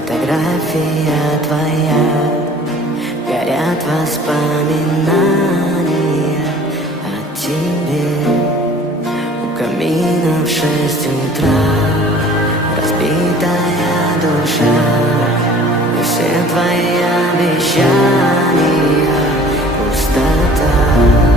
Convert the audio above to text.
Фотография твоя, горят воспоминания о тебе. У камина в 6 утра разбитая душа, и все твои обещания пустота.